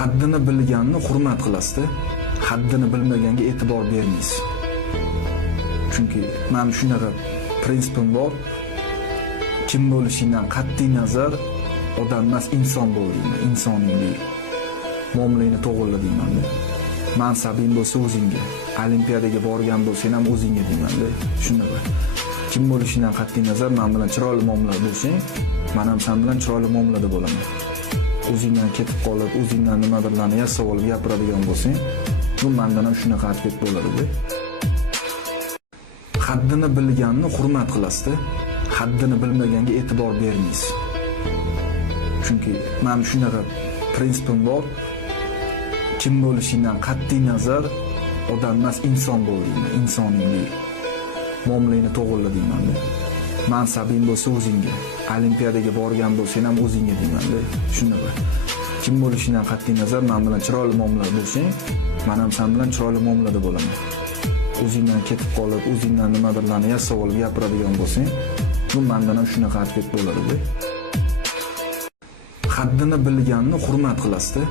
Haddini bilganni hurmat qilasizda, haddini bilmaganga e'tibor bermaysiz. Chunki men shunaqa prinsipim bor. Kim bo'lishingdan qat'iy nazar odam emas, inson bo'l deyman, insoninglik. Muomalangni to'g'rila deyman-da. Mansabing bo'lsa o'zingga, olimpiadaga borgan bo'lsang ham o'zingga deyman-da. Shunaqa. Kim bo'lishingdan qat'iy nazar men bilan chiroyli muomalada bo'lsang, men ham sen bilan chiroyli muomalada bo'laman. O'zingdan ketib qolib, o'zingdan nimadirlarni yasab olib gapiradigan bo'lsang, bu mendan ham shunaqa harakat bo'ladi-da. Haddini bilganni hurmat qilasizda, haddini bilmaganga e'tibor bermaysiz. Chunki men shunaqa prinsipim bor. Kim bo'lishingdan qat'iy nazar odam emas, inson bo'l deyman, insoninglik. Muomalangni to'g'rila deyman-da. Mansabing bo'lsa o'zingga, olimpiadaga borgan bo'lsang ham o'zingga deyman-da. Shunaqa. Kim bo'lishingdan qat'iy nazar men bilan chiroyli muomalada bo'lsang, men ham sen bilan chiroyli muomalada bo'laman. O'zingdan ketib qolib, o'zingdan nimadirlarni yasab olib gapiradigan bo'lsang, bu mendan ham shunaqa harakat bo'ladi-da. Haddini bilganni hurmat qilasizda,